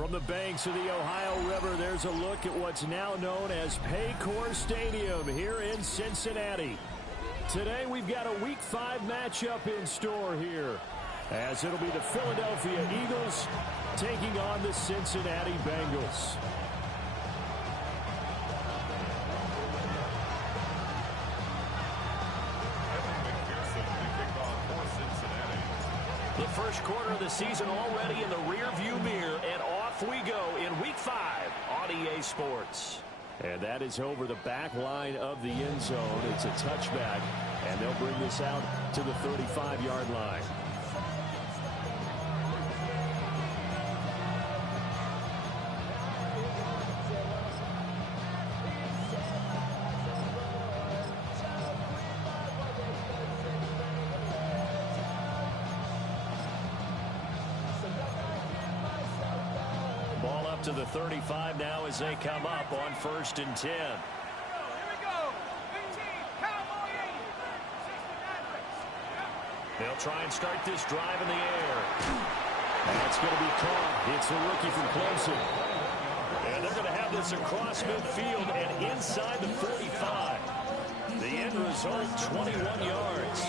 From the banks of the Ohio River, there's a look at what's now known as Paycor Stadium here in Cincinnati. Today we've got a Week 5 matchup in store here, as it'll be the Philadelphia Eagles taking on the Cincinnati Bengals. The first quarter of the season already in the rearview mirror, and off we go in Week 5 on EA Sports. And that is over the back line of the end zone. It's a touchback, and they'll bring this out to the 35-yard line. Ball up to the 35 now as they come up on 1st and 10. They'll try and start this drive in the air. That's going to be caught. It's a rookie from Clemson. And they're going to have this across midfield and inside the 45. The end result, 21 yards.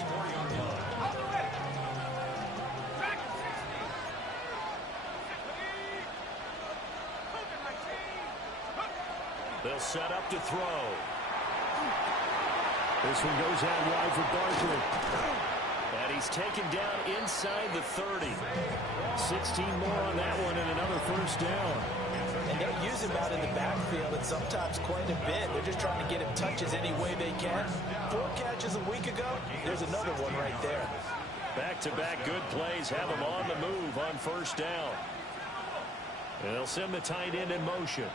They'll set up to throw. This one goes out wide for Barkley. And he's taken down inside the 30. 16 more on that one and another first down. And they'll use him out in the backfield and sometimes quite a bit. They're just trying to get him touches any way they can. 4 catches a week ago. There's another one right there. Back-to-back good plays have him on the move on first down. And they'll send the tight end in motion.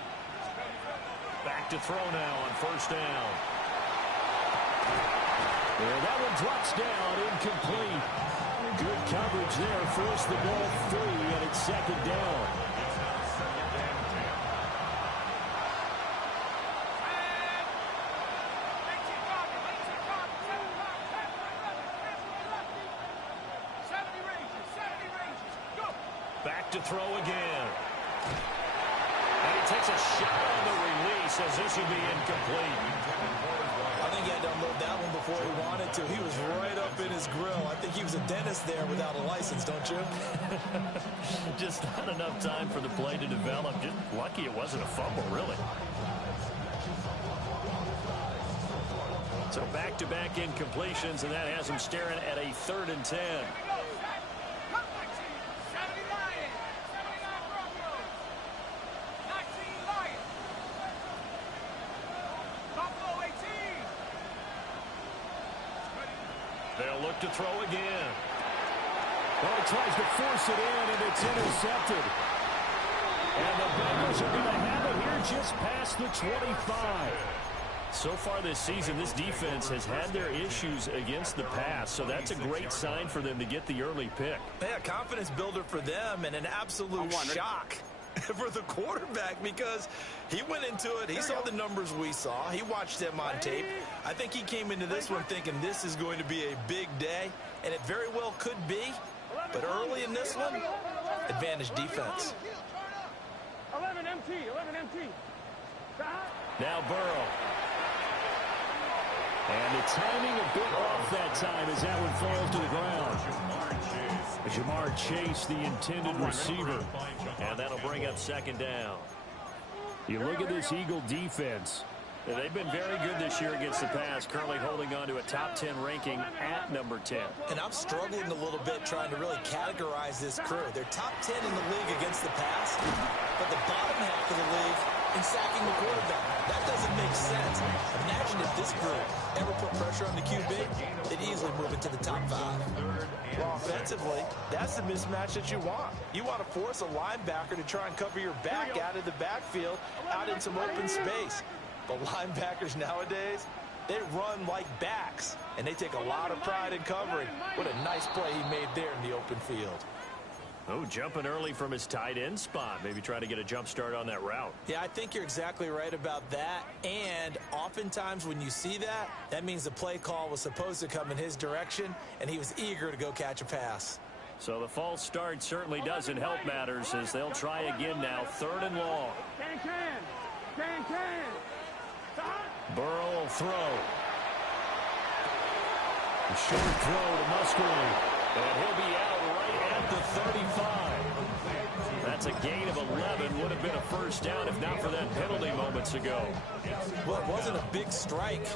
Back to throw now on first down. And that one drops down, incomplete. Good coverage there. Forced the ball free, and it's second down. Back to throw again. And he takes a shot on the release as this would be incomplete. I think he had to unload that one before he wanted to. He was right up in his grill. I think he was a dentist there without a license, don't you? Just not enough time for the play to develop. Just lucky it wasn't a fumble, really. So back-to-back incompletions, and that has him staring at a 3rd and 10. They'll look to throw again. Well, he tries to force it in, and it's intercepted. And the Bengals are going to have it here just past the 25. So far this season, this defense has had their issues against the pass, so that's a great sign for them to get the early pick. Yeah, confidence builder for them and an absolute shock for the quarterback because he went into it. He saw the numbers we saw. He watched them on tape. I think he came into this one thinking this is going to be a big day, and it very well could be. But early in this one, advantage defense. 11 MT, 11 MT. Now Burrow. And the timing a bit off that time as that one falls to the ground. Jamar Chase, the intended receiver. And that'll bring up second down. You look at this Eagle defense. They've been very good this year against the pass, currently holding on to a top 10 ranking at number 10. And I'm struggling a little bit trying to really categorize this crew. They're top 10 in the league against the pass, but the bottom half of the league in sacking the quarterback. That doesn't make sense. Imagine if this group ever put pressure on the QB, they'd easily move into the top 5. Well, offensively, that's the mismatch that you want. You want to force a linebacker to try and cover your back out of the backfield, out in some open space. The linebackers nowadays, they run like backs, and they take a lot of pride in covering. What a nice play he made there in the open field. Oh, jumping early from his tight end spot. Maybe trying to get a jump start on that route. Yeah, I think you're exactly right about that. And oftentimes when you see that, that means the play call was supposed to come in his direction, and he was eager to go catch a pass. So the false start certainly doesn't help matters as they'll try again now. 3rd and long. Can. Burrow will throw. A short throw to Musgrave. And he'll be out right at the 35. That's a gain of 11. Would have been a first down if not for that penalty moments ago. Well, it wasn't a big strike,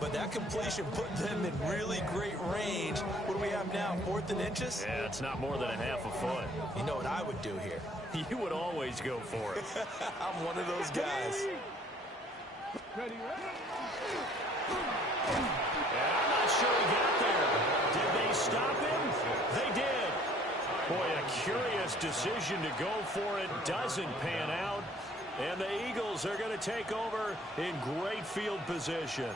but that completion put them in really great range. What do we have now, 4th and inches? Yeah, it's not more than a half a foot. You know what I would do here? You would always go for it. I'm one of those guys. Ready. And I'm not sure he got there. Did they stop him? They did. Boy, a curious decision to go for it. Doesn't pan out. And the Eagles are going to take over in great field position.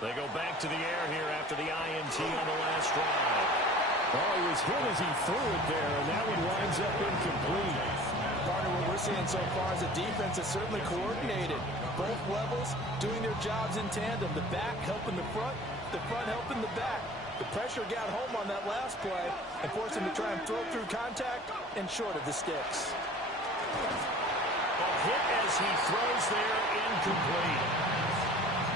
They go back to the air here after the INT on the last drive. Oh, he was hit as he threw it there, and that one winds up incomplete. Partner, what we're seeing so far is a defense that's certainly coordinated. Both levels doing their jobs in tandem. The back helping the front helping the back. The pressure got home on that last play and forced him to try and throw through contact and short of the sticks. A hit as he throws there, incomplete.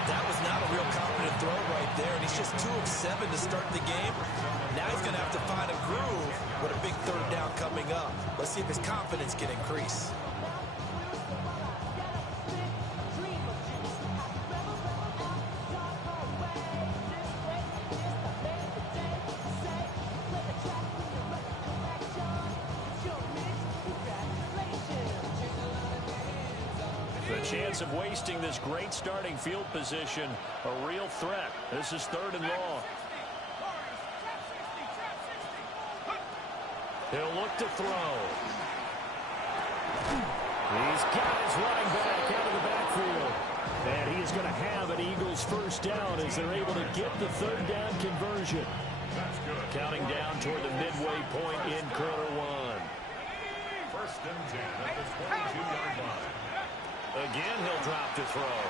That was not a real confident throw right there, and he's just 2 of 7 to start the game. Now he's going to have to find a groove with a big 3rd down coming up. Let's see if his confidence can increase. The chance of wasting this great starting field position, a real threat. This is 3rd and long. He'll look to throw. He's got his running back out of the backfield. And he is going to have an Eagles first down as they're able to get the 3rd down conversion. Counting down toward the midway point in quarter 1. 1st and 10 at the 22-yard line. Again, he'll drop to throw.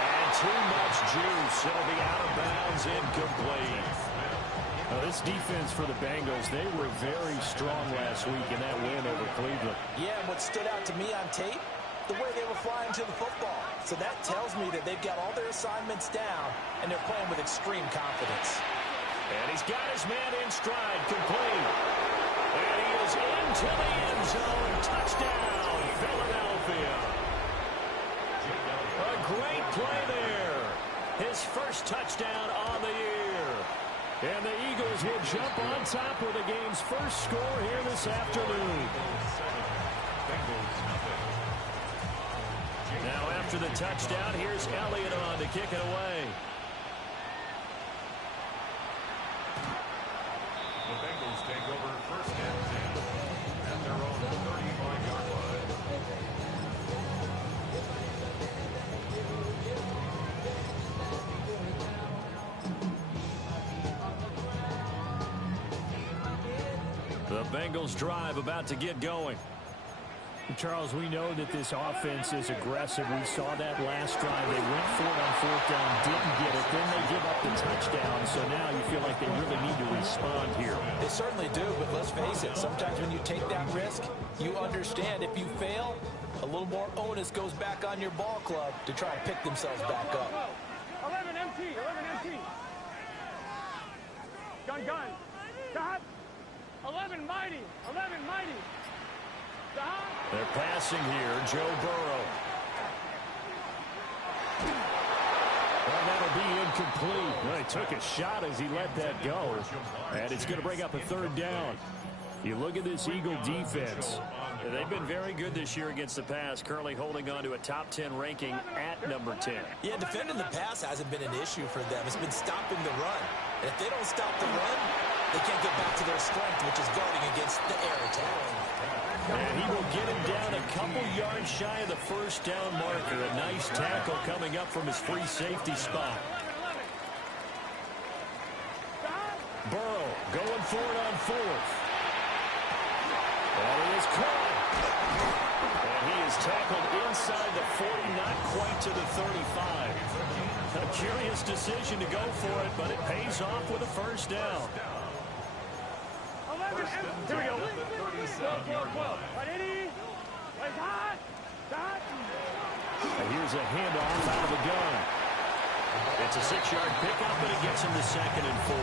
And too much juice. It'll be out of bounds, incomplete. Now, this defense for the Bengals, they were very strong last week in that win over Cleveland. Yeah, and what stood out to me on tape, the way they were flying to the football. So that tells me that they've got all their assignments down, and they're playing with extreme confidence. And he's got his man in stride, complete. And he is into the end zone. Touchdown, Philadelphia. A great play there. His first touchdown on the year. And the Eagles will jump on top with the game's first score here this afternoon. Now after the touchdown, here's Elliott on to kick it away. The Bengals take over 1st and 10 at their own 35-yard line. The Bengals drive about to get going. Charles, we know that this offense is aggressive. We saw that last drive. They went for it on 4th down, didn't get it. Then they give up the touchdown. So now you feel like they really need to respond here. They certainly do, but let's face it. Sometimes when you take that risk, you understand if you fail, a little more onus goes back on your ball club to try and pick themselves back up. 11 MT. Gun. Stop. 11 mighty. They're passing here, Joe Burrow. Well, that'll be incomplete. Well, he took a shot as he let that go. And it's going to bring up a 3rd down. You look at this Eagle defense. They've been very good this year against the pass, currently holding on to a top 10 ranking at number 10. Yeah, defending the pass hasn't been an issue for them. It's been stopping the run. And if they don't stop the run, they can't get back to their strength, which is guarding against the air attack. And he will get him down a couple yards shy of the first down marker. A nice tackle coming up from his free safety spot. Burrow going for it on 4th. And he is caught. And he is tackled inside the 40, not quite to the 35. A curious decision to go for it, but it pays off with a first down. 11, here we go. 12. Right, 80. Wait, hot. And here's a handoff out of the gun. It's a 6-yard pickup, and it gets him to 2nd and 4.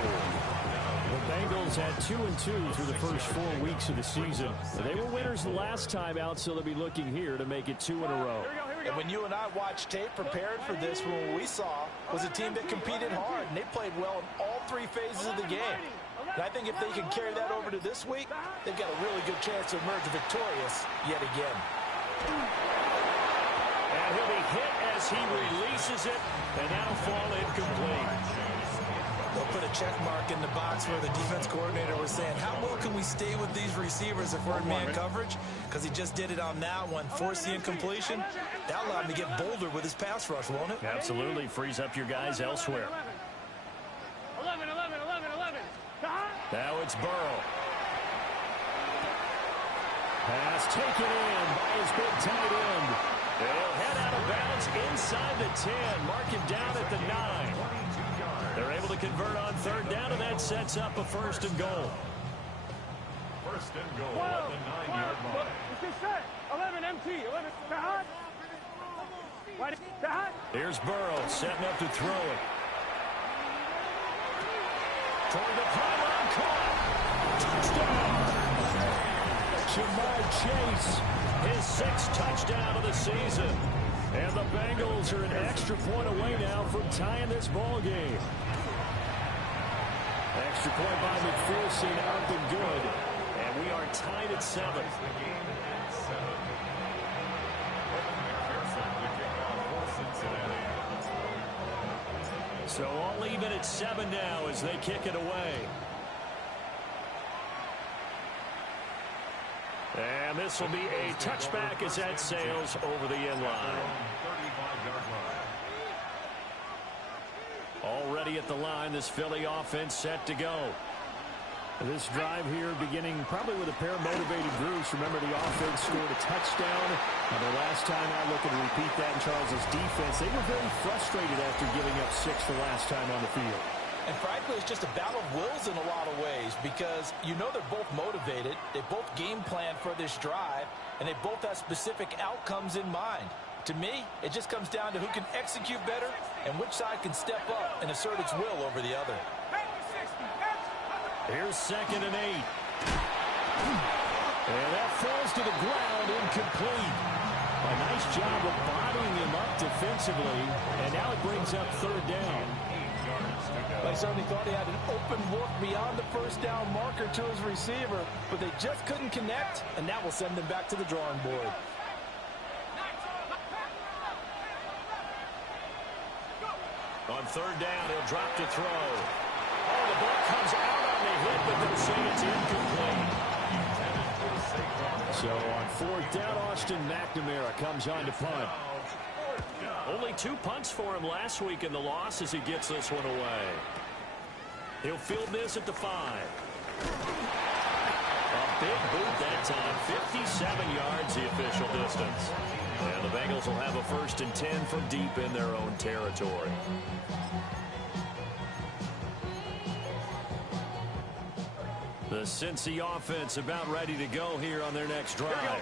The Bengals had 2-2 through the first 4 weeks of the season. They were winners the last time out, so they'll be looking here to make it 2 in a row. And when you and I watched tape prepared for this, what we saw was a team that competed hard, and they played well in all 3 phases of the game. And I think if they can carry that over to this week, they've got a really good chance to emerge victorious yet again. And he'll be hit as he releases it, and that'll fall incomplete. They'll put a check mark in the box where the defense coordinator was saying, how well can we stay with these receivers if we're in man coverage? Because he just did it on that one, forced the incompletion. That allowed him to get bolder with his pass rush, won't it? Absolutely. Frees up your guys elsewhere. 11. Now it's Burrow. Pass taken in by his big tight end. They'll head out of bounds inside the 10. Mark him down at the 9. They're able to convert on 3rd down, and that sets up a 1st and goal. 1st and goal at the 9-yard line. It's just set. 11 MT. 11. Hot. Here's Burrow setting up to throw it. Toward the pylon, caught. Touchdown! Jamar Chase, his 6th touchdown of the season. And the Bengals are an extra point away now from tying this ball game. Extra point by McPherson, up and good. And we are tied at 7. So all even at 7 now as they kick it away. And this will be a touchback as that sails over the end line. Already at the line, this Philly offense set to go. This drive here beginning probably with a pair of motivated groups. Remember, the offense scored a touchdown. And the last time out, looking to repeat that in Charles's defense. They were very frustrated after giving up 6 the last time on the field. And frankly, it's just a battle of wills in a lot of ways because you know they're both motivated. They both game plan for this drive, and they both have specific outcomes in mind. To me, it just comes down to who can execute better and which side can step up and assert its will over the other. Here's 2nd and 8. And that falls to the ground, incomplete. A nice job of bodying him up defensively, and now it brings up 3rd down. I certainly thought he had an open look beyond the 1st down marker to his receiver, but they just couldn't connect, and that will send them back to the drawing board. On 3rd down, he'll drop to throw. Oh, the ball comes out on the hit, but they'll say it's incomplete. So on 4th down, Austin McNamara comes on to punt. Only 2 punts for him last week in the loss as he gets this one away. He'll field this at the 5. A big boot that time, 57 yards the official distance. And the Bengals will have a 1st and 10 from deep in their own territory. The Cincy offense about ready to go here on their next drive.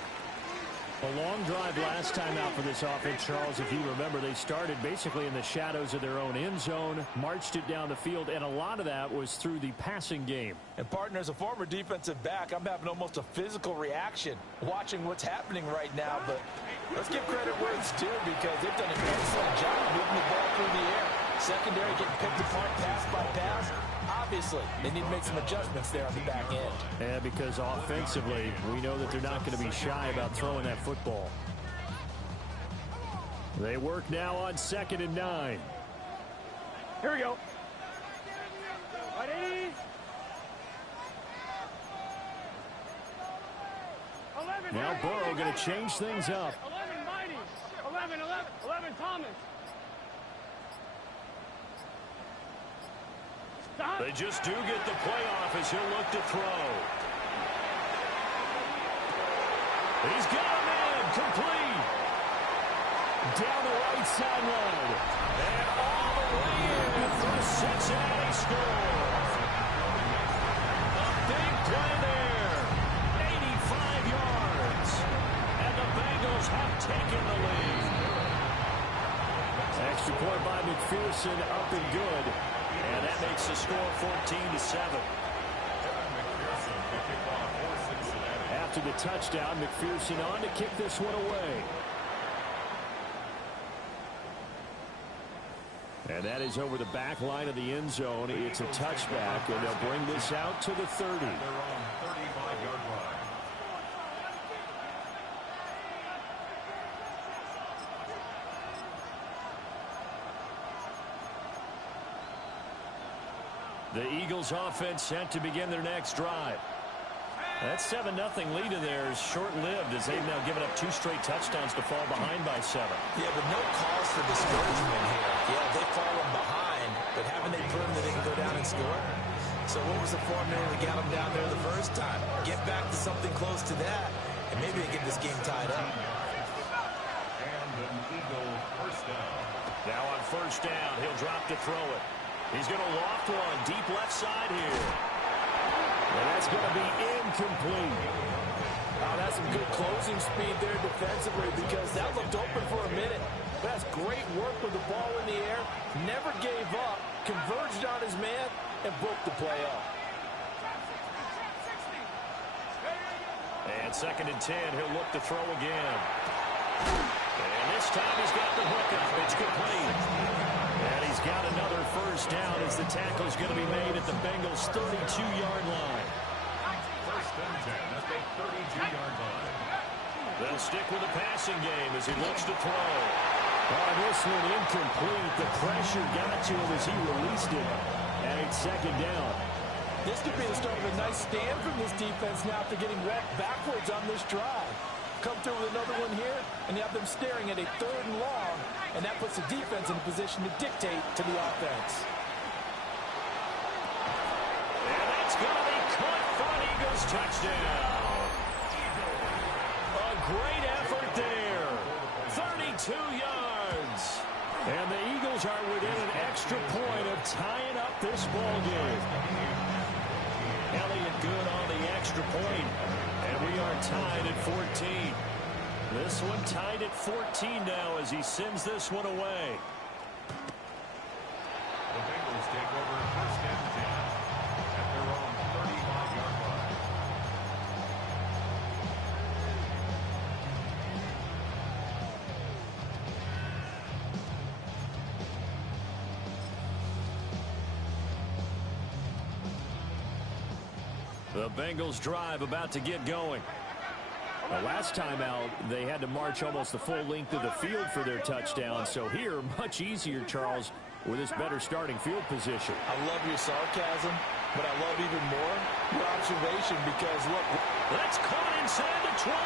A long drive last time out for this offense, Charles. If you remember, they started basically in the shadows of their own end zone, marched it down the field, and a lot of that was through the passing game. And partner, as a former defensive back, I'm having almost a physical reaction watching what's happening right now. But let's give credit where it's due because they've done an excellent job moving the ball through the air. Secondary getting picked apart pass by pass. Obviously, they need to make some adjustments there on the back end. Yeah, because offensively, we know that they're not going to be shy about throwing that football. They work now on 2nd and 9. Here we go. Ready? 11. Now Burrow going to change things up. 11 Mighty. 11 Thomas. They just do get the playoff as he'll look to throw. He's got him in. Incomplete. Down the right sideline. And all the way in for a Cincinnati score. A big play there. 85 yards. And the Bengals have taken the lead. Extra point by McPherson, up and good. And that makes the score 14-7. After the touchdown, McPherson on to kick this one away. And that is over the back line of the end zone. It's a touchback, and they'll bring this out to the 30. They're on 35-yard line. The Eagles offense set to begin their next drive. That 7-0 lead of theirs short-lived as they've now given up 2 straight touchdowns to fall behind by 7. Yeah, but no cause for discouragement here. Yeah, they've fallen behind, but haven't they proven that they can go down and score? So what was the formula that got them down there the first time? Get back to something close to that, and maybe they get this game tied up. And an Eagle first down. Now on first down, he'll drop to throw it. He's going to loft one deep left side here. And that's going to be incomplete. Oh, that's some good closing speed there defensively because that looked open for a minute. But that's great work with the ball in the air. Never gave up, converged on his man, and broke the play up. And 2nd and 10, he'll look to throw again. And this time he's got the hook up. It's complete. And he's got another first down as the tackle's going to be made at the Bengals' 32-yard line. First and 10 at the 32-yard line. They'll stick with the passing game as he looks to throw. This one incomplete. The pressure got to him as he released it. And it's 2nd down. This could be the start of a nice stand from this defense now after getting walked backwards on this drive. Come through with another one here, and you have them staring at a 3rd and long, and that puts the defense in a position to dictate to the offense. And that's going to be caught for an Eagles touchdown. A great effort there. 32 yards. And the Eagles are within an extra point of tying up this ball game. Elliott good on the extra point. And we are tied at 14. This one tied at 14 now as he sends this one away. The Bengals take over first and 10 at their own 35-yard line. The Bengals drive about to get going. The last time out, they had to march almost the full length of the field for their touchdown. So here, much easier, Charles, with this better starting field position. I love your sarcasm, but I love even more your observation because, look. That's caught inside the 20.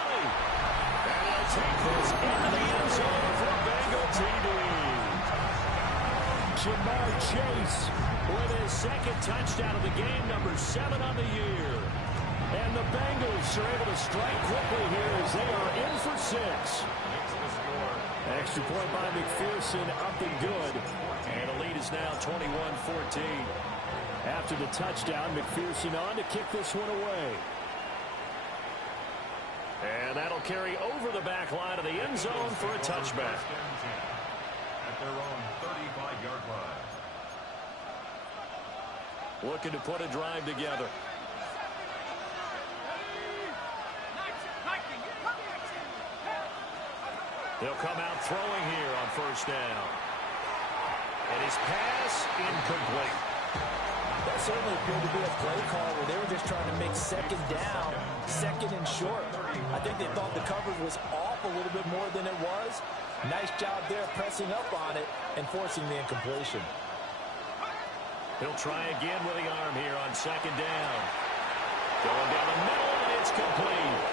And he'll take this into the end zone for a Bengal TD. Jamar Chase with his 2nd touchdown of the game, number 7 on the year. And the Bengals are able to strike quickly here as they are in for 6. Extra point by McPherson, up and good. And the lead is now 21-14. After the touchdown, McPherson on to kick this one away. And that'll carry over the back line of the end zone for a touchback. At their own 35-yard line. Looking to put a drive together. They'll come out throwing here on first down. And his pass incomplete. That certainly appeared to be a play call where they were just trying to make 2nd down, 2nd and short. I think they thought the coverage was off a little bit more than it was. Nice job there pressing up on it and forcing the incompletion. He'll try again with the arm here on 2nd down. Going down the middle, and it's complete.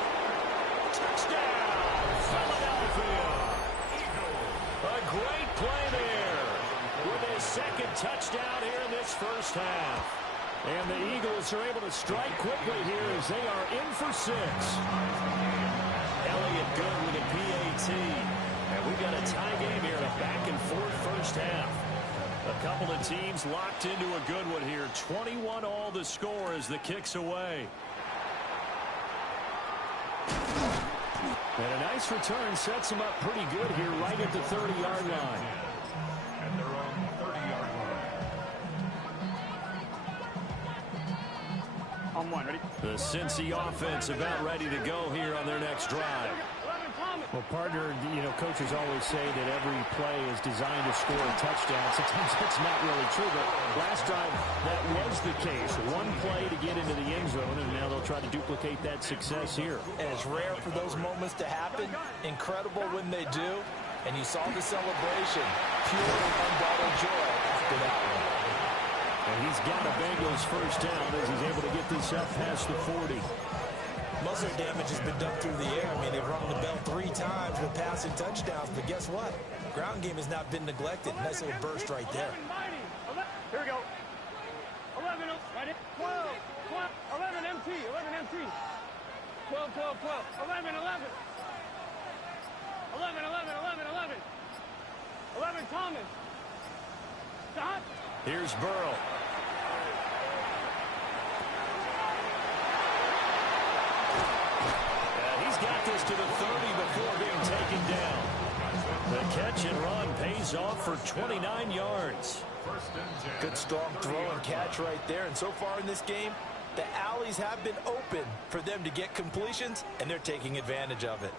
Touchdown, Philadelphia. A great play there with his 2nd touchdown here in this first half. And the Eagles are able to strike quickly here as they are in for 6. Elliott good with a PAT. And we've got a tie game here, a back-and-forth first half. A couple of teams locked into a good one here. 21 all the score as the kick's away. And a nice return sets them up pretty good here right at the 30-yard line. And they're on the 30-yard line. On one, ready? The Cincy offense about ready to go here on their next drive. Well, partner, you know, coaches always say that every play is designed to score a touchdown. Sometimes that's not really true, but last drive, that was the case. One play to get into the end zone, and now they'll try to duplicate that success here. And it's rare for those moments to happen. Incredible when they do. And you saw the celebration. Pure and unbridled joy after that one. And he's got a Bengals first down as he's able to get this up past the 40. Most of their damage has been done through the air. I mean, they've rung the bell 3 times with passing touchdowns, but guess what? Ground game has not been neglected. Nice little burst right there. Here we go. 11, right in. 12, 11 MT, 11 MT. 12, 12, 12. 11, 11. 11, 11, 11, 11. 11 Thomas. Stop. Here's Burrow. Got this to the 30 before being taken down. The catch and run pays off for 29 yards. Good strong throw and catch right there. And so far in this game, the alleys have been open for them to get completions, and they're taking advantage of it.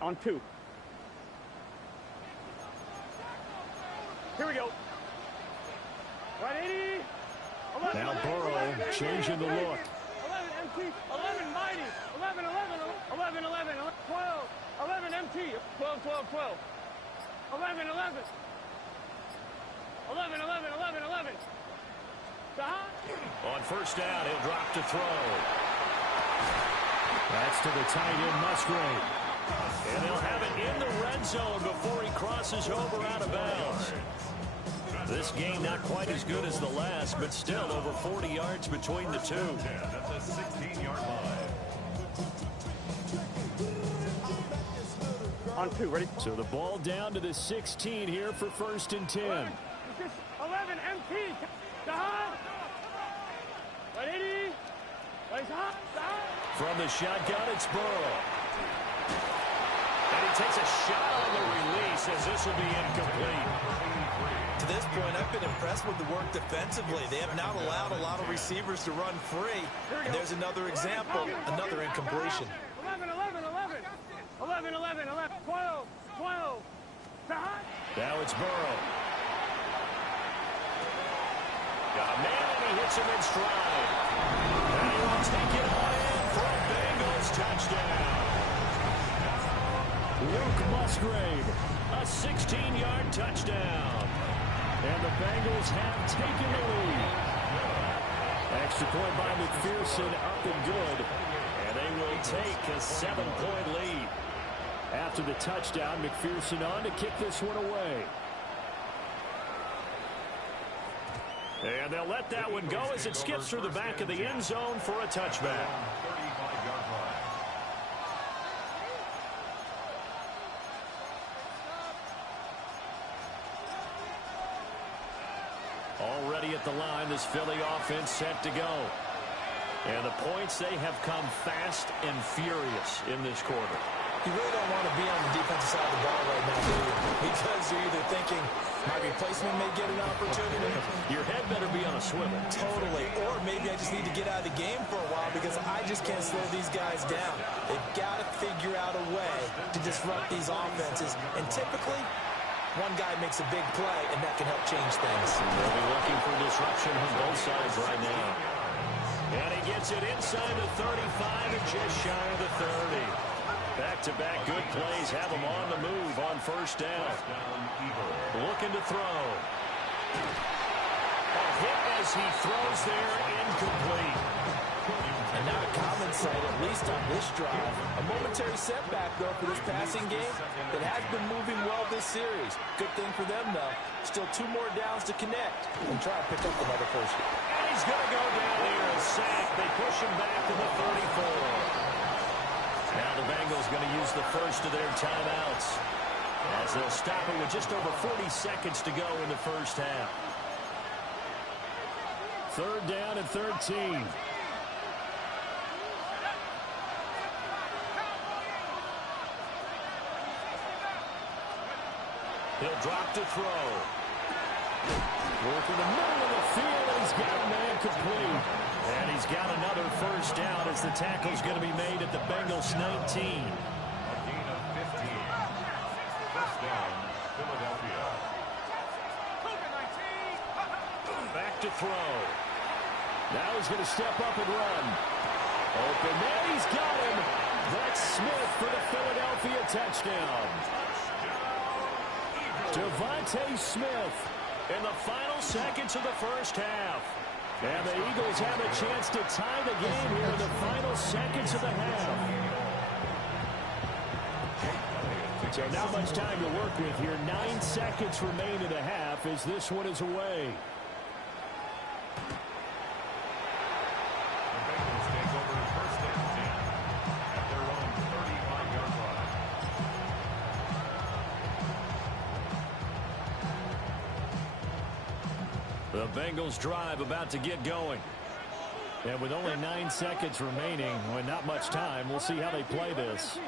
On 2. Here we go. Right 80. 11, now Burrow 11, changing the look. 11 MT. 11 Mighty. 11, 11, 11, 11, 12. 11 MT. 12, 12, 12. 11, 11. 11, 11, 11, 11. On first down, he'll drop to throw. That's to the tight end, Musgrave. And they'll have it in the red zone before he crosses over out of bounds. This game not quite as good as the last, but still over 40 yards between the two. At the 16-yard line. On 2, ready? So the ball down to the 16 here for 1st and 10. 11 MT. Right 80. Right From the shotgun, it's Burrow. And he takes a shot on the release as this will be incomplete. To this point, I've been impressed with the work defensively. They have not allowed a lot of receivers to run free. And there's another example, another incompletion. 11, 11, 11. 11, 11, 11. 12, 12. Now it's Burrow. Got a man, and he hits him in stride. And he will take it on in for a Bengals touchdown. Luke Musgrave, a 16-yard touchdown. And the Bengals have taken the lead. Extra point by McPherson, up and good. And they will take a 7-point lead. After the touchdown, McPherson on to kick this one away. And they'll let that one go as it skips through the back of the end zone for a touchback. Already at the line, this Philly offense set to go. And the points, they have come fast and furious in this quarter. You really don't want to be on the defensive side of the ball right now, do you? Because you're either thinking, my replacement may get an opportunity. Your head better be on a swivel. Totally. Or maybe I just need to get out of the game for a while because I just can't slow these guys down. They've got to figure out a way to disrupt these offenses. And typically, one guy makes a big play, and that can help change things. They'll be looking for disruption on both sides right now. And he gets it inside the 35 and just shy of the 30. Back-to-back good plays have him on the move on first down. Looking to throw. A hit as he throws there, incomplete. And not a common sight, at least on this drive. A momentary setback, though, for this passing game that has been moving well this series. Good thing for them, though. Still 2 more downs to connect and try to pick up another first. And he's going to go down here, a sack. They push him back to the 34. Now the Bengals going to use the first of their timeouts, as they'll stop it with just over 40 seconds to go in the first half. 3rd down and 13. He'll drop to throw. Working the middle of the field, and he's got a man complete. And he's got another first down as the tackle's going to be made at the Bengals 19. A gain of 15. First down, Philadelphia. Back to throw. Now he's going to step up and run. Open man, he's got him. That's Smith for the Philadelphia touchdown. Devontae Smith in the final seconds of the first half. And the Eagles have a chance to tie the game here in the final seconds of the half. So not much time to work with here. 9 seconds remain in the half as this one is away. The Bengals take over first and 10 at their own 35-yard line. The Bengals drive about to get going. And with only 9 seconds remaining, with not much time, we'll see how they play this.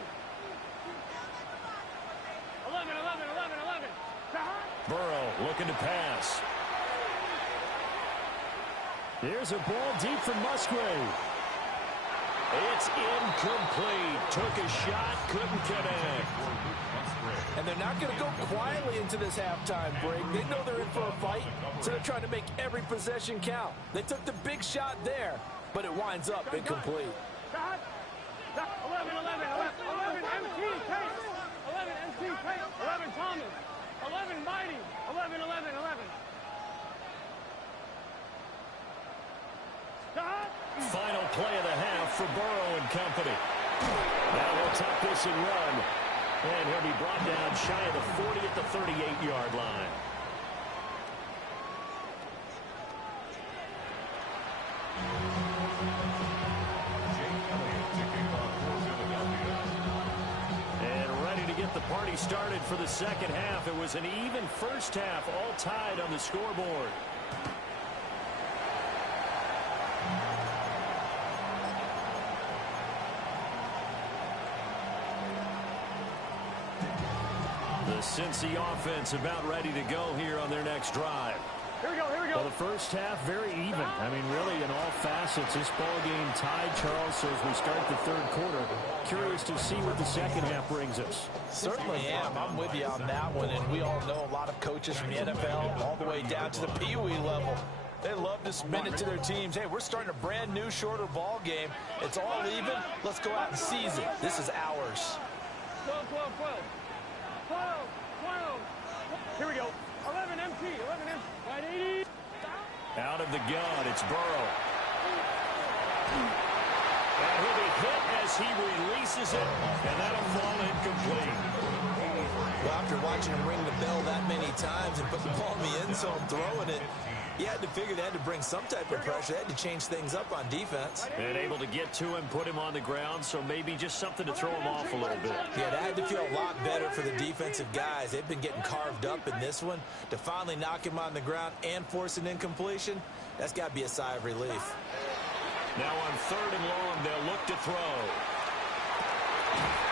11, 11, 11, 11. Burrow looking to pass. Here's a ball deep from Musgrave. It's incomplete. Took a shot, couldn't connect. And they're not going to go quietly into this halftime break. They know they're in for a fight, so they're trying to make every possession count. They took the big shot there, but it winds up incomplete. 11, 11, 11, 11, MT, Tate. 11, MT, Tate. 11, Thomas. 11, Mighty. 11, 11, 11. Final play of the half for Burrow and company. Now he'll tuck this and run. And he'll be brought down shy of the 40 at the 38-yard line. And ready to get the party started for the second half. It was an even first half, all tied on the scoreboard. The Cincy offense about ready to go here on their next drive. Here we go, here we go. Well, the first half, very even. I mean, really, in all facets, this ball game tied, Charles, so as we start the third quarter. Curious to see what the second half brings us. Certainly am. I'm with you on that one, and we all know a lot of coaches from the NFL all the way down to the Pee Wee level. They love to spin it to their teams. Hey, we're starting a brand new, shorter ball game. It's all even. Let's go out and seize it. This is ours. 12, 12, 12. 12, 12. Here we go. 11 MT, 11 MT. Right 80. Out of the gun, it's Burrow. And he'll be hit as he releases it, and that'll fall incomplete. Well, after watching him ring the bell that many times and put the ball in the end zone throwing it, you had to figure they had to bring some type of pressure. They had to change things up on defense. And able to get to him, put him on the ground, so maybe just something to throw him off a little bit. Yeah, that had to feel a lot better for the defensive guys. They've been getting carved up in this one. To finally knock him on the ground and force an incompletion, that's got to be a sigh of relief. Now on 3rd and long, they'll look to throw.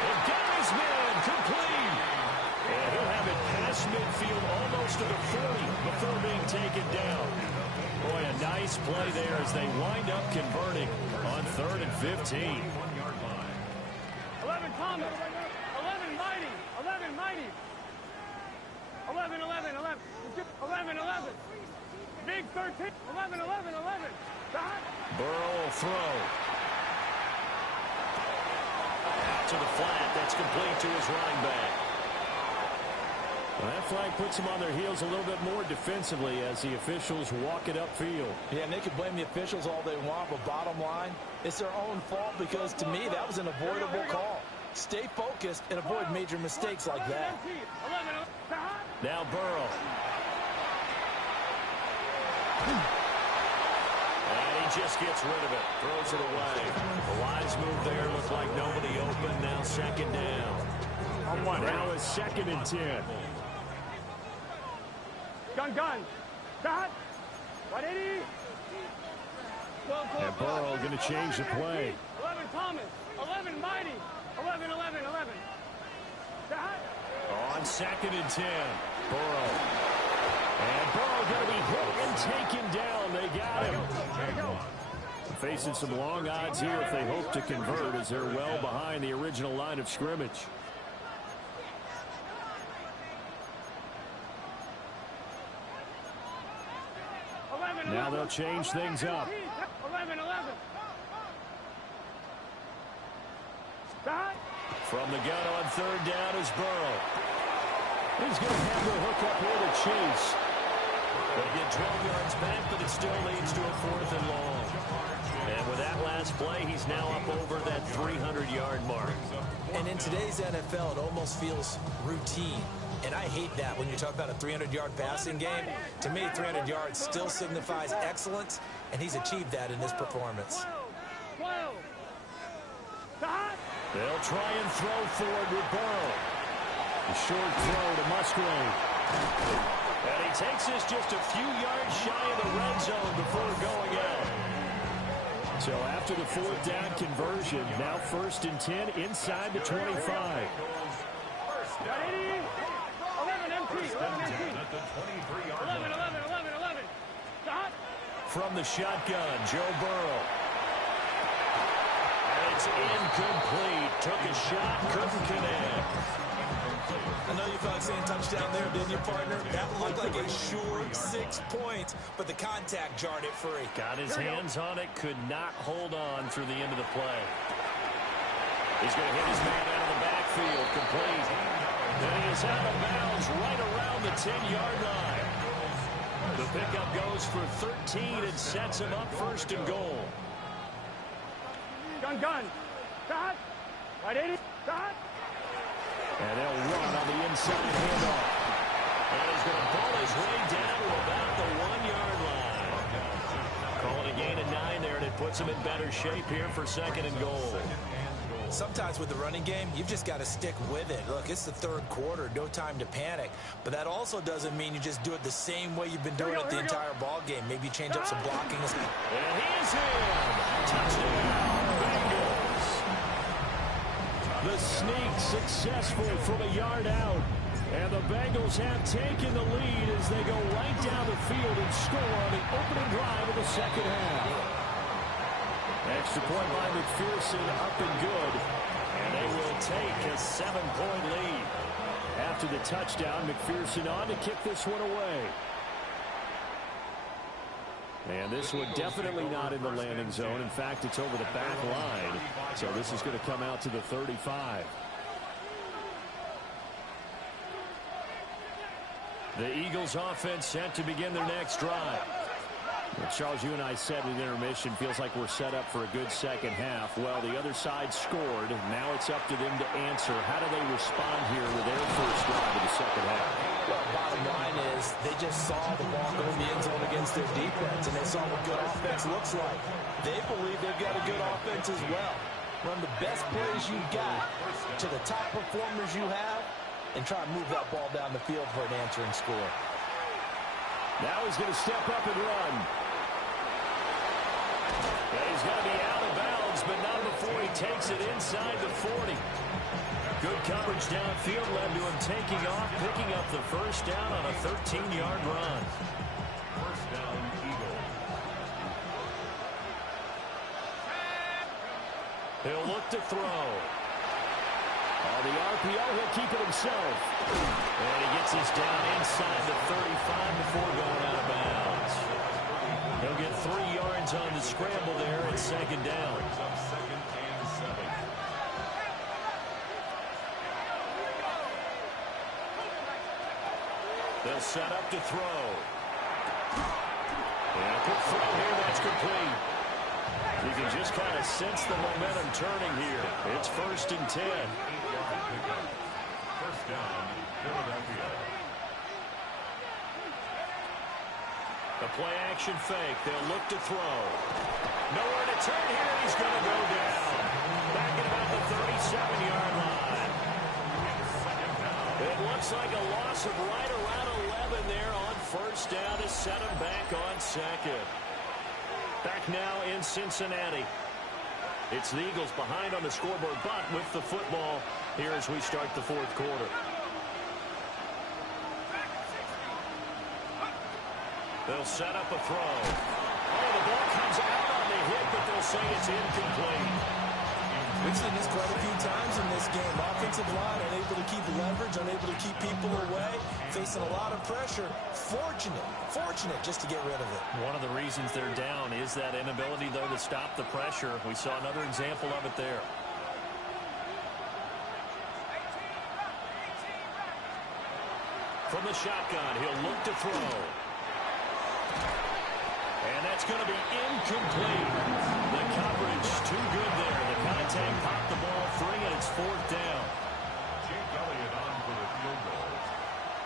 And got his man complete. And he'll have it past midfield almost to the 40 before being taken down. Boy, a nice play there as they wind up converting on 3rd and 15. 11 Thomas. 11 Mighty. 11 Mighty. 11, 11, 11. 11, 11. Big 13. 11, 11, 11. Burrow will throw. Out to the flat. That's complete to his running back. Well, that flag puts them on their heels a little bit more defensively as the officials walk it upfield. Yeah, and they can blame the officials all they want, but bottom line, it's their own fault because, to me, that was an avoidable call. Stay focused and avoid major mistakes like that. Now Burrow. And he just gets rid of it. Throws it away. The wise move there. Looked like nobody open. Now second down. Now it's 2nd and 10. Gun. Dot. 180. And Burrow going to change the play. 11 Thomas. 11 Mighty. 11. Dot. On 2nd and 10. Burrow. And Burrow going to be hit and taken down. They got him. Facing some long odds here if they hope to convert as they're well behind the original line of scrimmage. Now they'll change things up. 11. From the gun on 3rd down is Burrow. He's going to have the hook up here to chase. They get 12 yards back, but it still leads to a 4th and long. And with that last play, he's now up over that 300-yard mark. And in today's NFL, it almost feels routine. And I hate that when you talk about a 300-yard passing game. To me, 300 yards still signifies excellence, and he's achieved that in this performance. 12. They'll try and throw forward with Burrow. A short throw to Musgrave. And he takes this just a few yards shy of the red zone before going out. So after the 4th down conversion, now 1st and 10 inside the 25. 11 MP. 11. Dot. From the shotgun, Joe Burrow. And it's incomplete. Took a shot, couldn't connect. I know you felt like saying touchdown there, didn't you, partner? That looked like a sure 6 points, but the contact jarred it free. Got his hands on it, could not hold on through the end of the play. He's going to hit his man out of the backfield, complete. Then he is out of bounds right around the 10-yard line. The pickup goes for 13 and sets him up 1st and goal. Gun. Dot. 180. Dot. And they'll run on the inside handoff. And he's going to pull his way down to about the 1-yard line. Calling a gain of 9 there, and it puts him in better shape here for 2nd and goal. Sometimes with the running game, you've just got to stick with it. Look, it's the 3rd quarter, no time to panic. But that also doesn't mean you just do it the same way you've been doing it the entire ball game. Maybe change up some blocking. And he is in. Touchdown, Bengals. The sneak successful from a yard out. And the Bengals have taken the lead as they go right down the field and score on the opening drive of the 2nd half. Extra point by McPherson, up and good. And they will take a 7-point lead. After the touchdown, McPherson on to kick this one away. And this one definitely not in the landing zone. In fact, it's over the back line. So this is going to come out to the 35. The Eagles offense set to begin their next drive. Well, Charles, you and I said at intermission, feels like we're set up for a good 2nd half. Well, the other side scored. Now it's up to them to answer. How do they respond here with their first drive of the 2nd half? Well, bottom line is they just saw the ball go in the end zone against their defense, and they saw what good offense looks like. They believe they've got a good offense as well. Run the best plays you've got to the top performers you have, and try and move that ball down the field for an answering score. Now he's going to step up and run. And he's going to be out of bounds, but not before he takes it inside the 40. Good coverage downfield led to him taking off, picking up the 1st down on a 13-yard run. 1st down, Eagles. He'll look to throw. On the RPO, he'll keep it himself. And he gets us down inside the 35 before going out of bounds. He'll get 3 yards on the scramble there at 2nd down. They'll set up to throw. And a quick throw here, that's complete. You can just kind of sense the momentum turning here. It's 1st and 10. First down, Philadelphia. The play-action fake. They'll look to throw. Nowhere to turn here. He's going to go down. Back at about the 37-yard line. It looks like a loss of right around 11 there on 1st down to set him back on 2nd. Back now in Cincinnati. It's the Eagles behind on the scoreboard, but with the football here as we start the 4th quarter. They'll set up a throw. Oh, the ball comes out on the hit, but they'll say it's incomplete. We've seen this quite a few times in this game. Offensive line unable to keep leverage, unable to keep people away, facing a lot of pressure. Fortunate just to get rid of it. One of the reasons they're down is that inability, though, to stop the pressure. We saw another example of it there. From the shotgun, he'll look to throw. And that's going to be incomplete. The coverage too good there. The contact popped the ball free, and it's 4th down. Jake Elliott on for the field goal.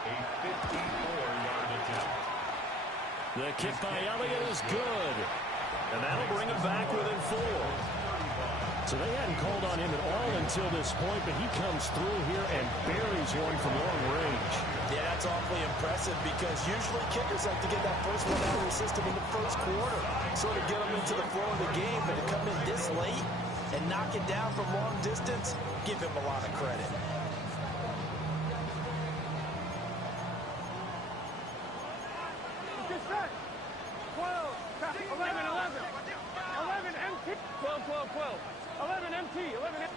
A 54-yard attempt. The kick by Elliott is good. And that'll bring him back within 4. So they hadn't called on him at all until this point, but he comes through here and buries one from long range. Yeah, that's awfully impressive because usually kickers like to get that first one out of the system in the 1st quarter. Sort of get them into the flow of the game, but to come in this late and knock it down from long distance, give him a lot of credit. Get set. 12, 11, 11. 11 MT. 12, 12, 12. 11 MT. 11 MT.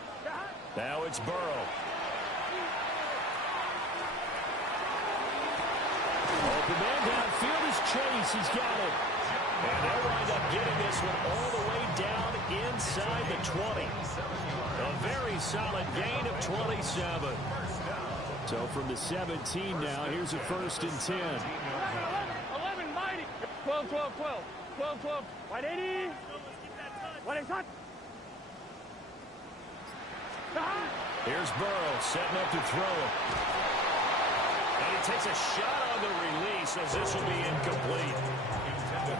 Now it's Burrow. Open man downfield is Chase. He's got it. And they'll wind up getting this one all the way down inside the 20. A very solid gain of 27. So from the 17 now, here's a 1st and 10. 11, 11, mighty. 12, 12, 12. 12, 12. 180. 180. Here's Burrow setting up to throw. And he takes a shot on the release as this will be incomplete.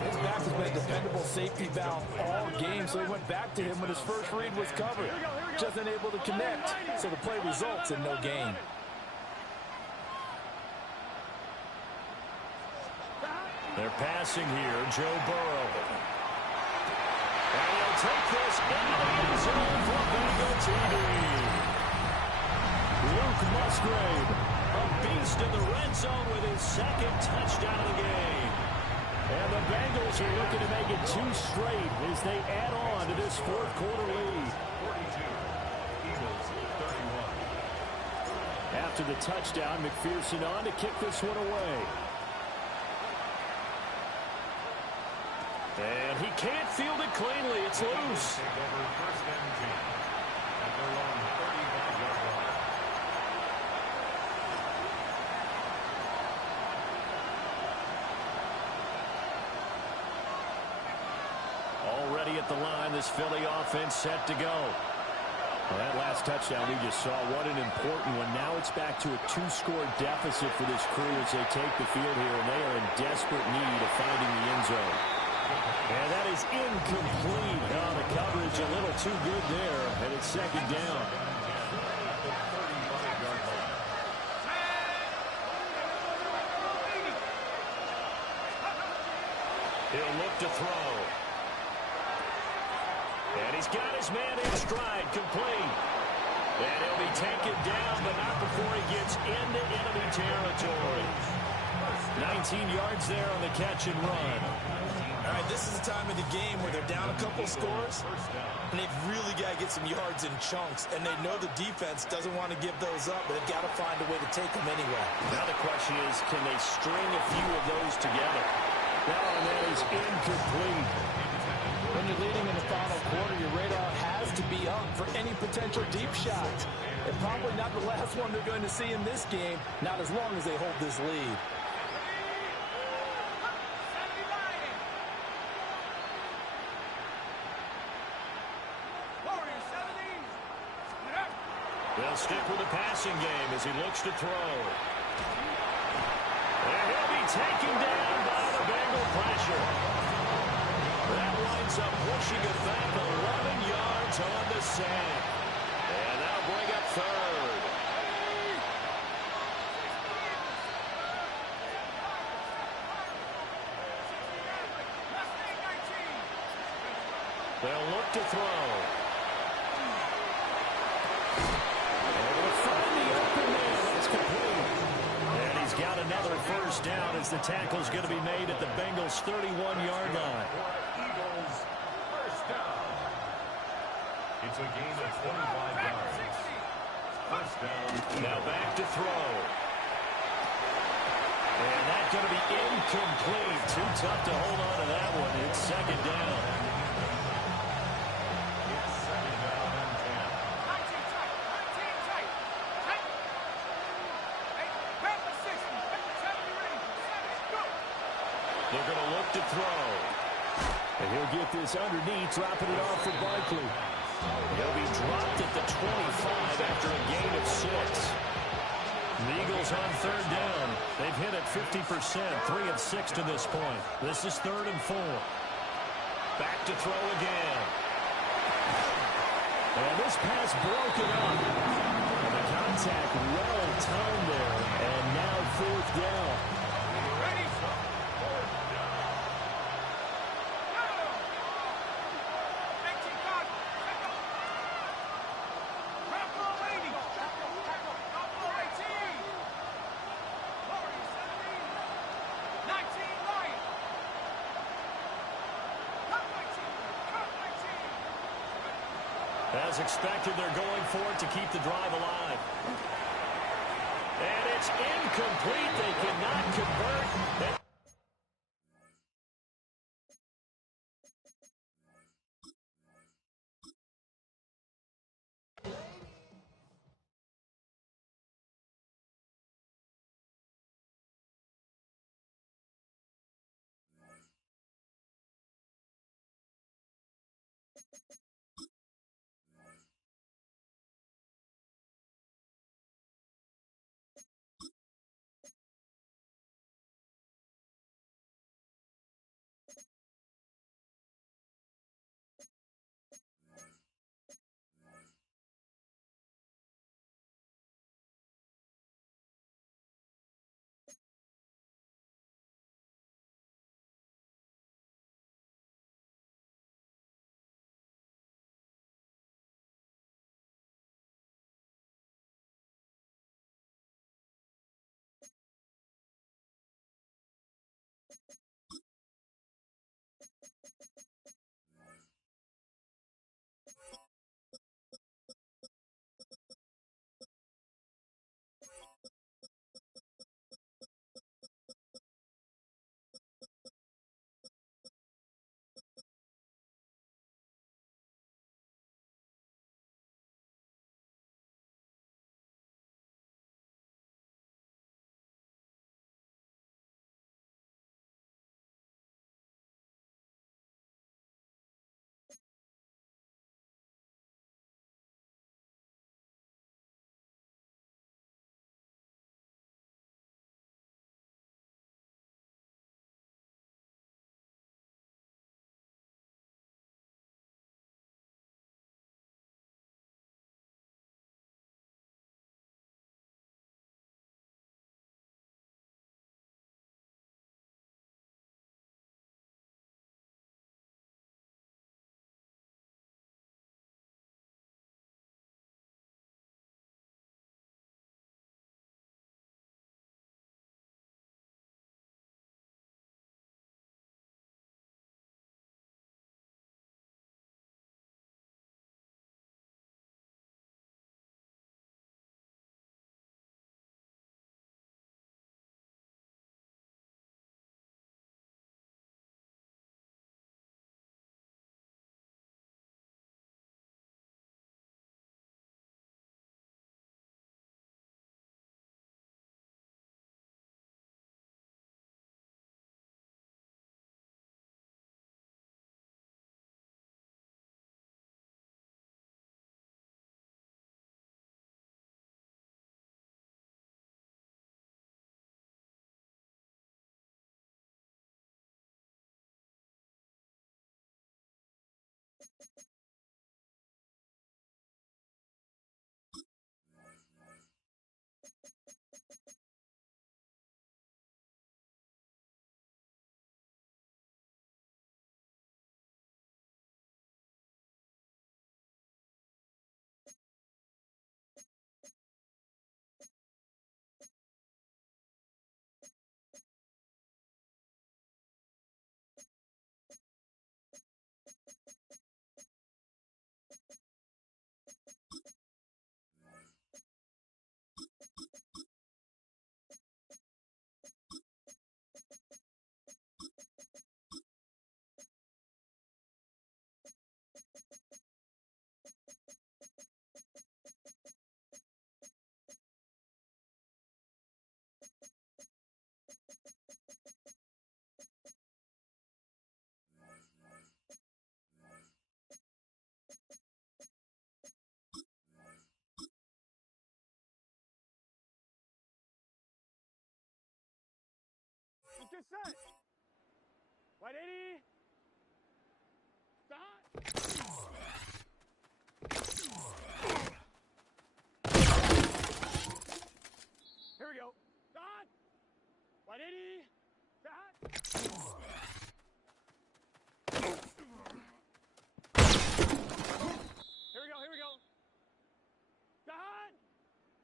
His back has been a dependable safety valve all game, so he went back to him when his first read was covered. Just unable to connect, so the play results in no gain. They're passing here, Joe Burrow. And he'll take this into the end zone for Bengal TD. Luke Musgrave, a beast in the red zone with his 2nd touchdown of the game. And the Bengals are looking to make it 2 straight as they add on to this 4th quarter lead. 42. Eagles 31. After the touchdown, McPherson on to kick this one away. And he can't field it cleanly. It's loose. Take over 1st and 10 at their own 35-yard line. Already at the line, this Philly offense set to go. Well, that last touchdown we just saw, what an important one. Now it's back to a 2-score deficit for this crew as they take the field here, and they are in desperate need of finding the end zone. And that is incomplete. Oh, the coverage a little too good there, and it's 2nd down. He'll look to throw. And he's got his man in stride, complete. And he'll be taken down, but not before he gets into enemy territory. 19 yards there on the catch and run. All right, this is the time of the game where they're down a couple scores, and they've really got to get some yards in chunks, and they know the defense doesn't want to give those up, but they've got to find a way to take them anyway. Now the question is, can they string a few of those together? That one is incomplete. When you're leading in the final quarter, your radar has to be up for any potential deep shots. And probably not the last one they're going to see in this game, not as long as they hold this lead. They'll stick with the passing game as he looks to throw. And he'll be taken down by the Bengal pressure. That winds up pushing it back 11 yards on the sack. And that'll bring up third. They'll look to throw. Able to find the open man. That's complete. And he's got another first down as the tackle's going to be made at the Bengals' 31-yard line. Eagles first down. It's a gain of 25 yards. First down. Now back to throw. And that's going to be incomplete. Too tough to hold on to that one. It's second down. It's second down and 10. They're going to look to throw. And he'll get this underneath, dropping it off for Barkley. He'll be dropped at the 25 after a gain of 6. The Eagles on third down. They've hit it 50%, 3 of 6 to this point. This is 3rd and 4. Back to throw again. And this pass broken up. And the contact well timed there. And now 4th down. Ready? As expected, they're going for it to keep the drive alive. And it's incomplete. They cannot convert. get set. White 80. Start. Here we go. Start. White 80. Start. Here we go. Here we go. Start.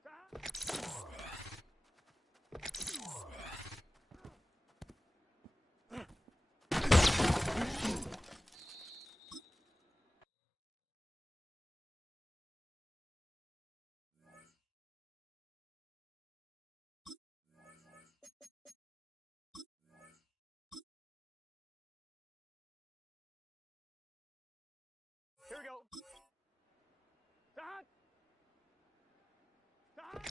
Start. Here we go. Start. Start.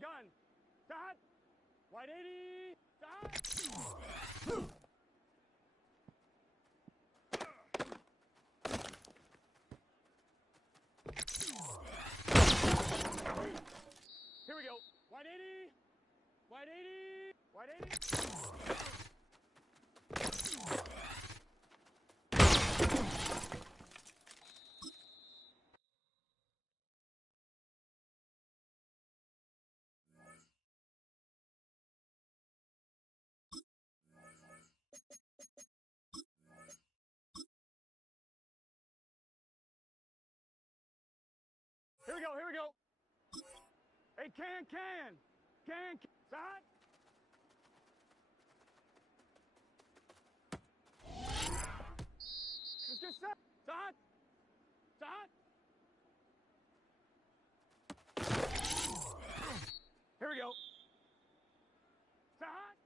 Gun. Start. White 80. Start. Here we go. White 80. White 80. White 80. Here we go. Here we go. Hey, can. Start. Let's get set. Start. Start. Here we go. Start.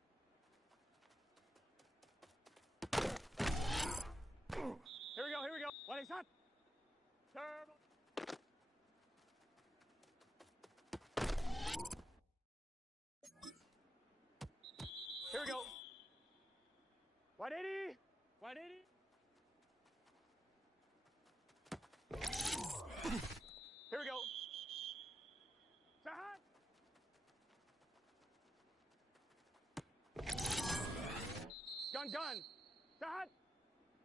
Here we go. Here we go. What is that? Turbo. Here we go. White 80. White 80. Here we go. Start. Gun. Start.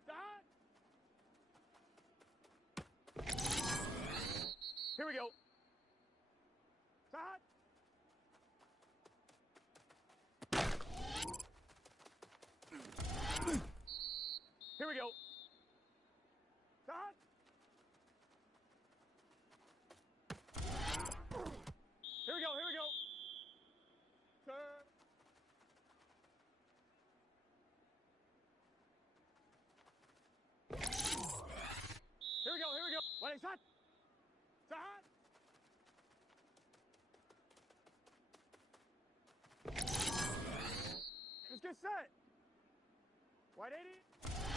Start. Here we go. Start. Here we go. Start. Here we go. Here we go. Turn. Here we go. Here we go. What is that? Start. Let's get set. White 80.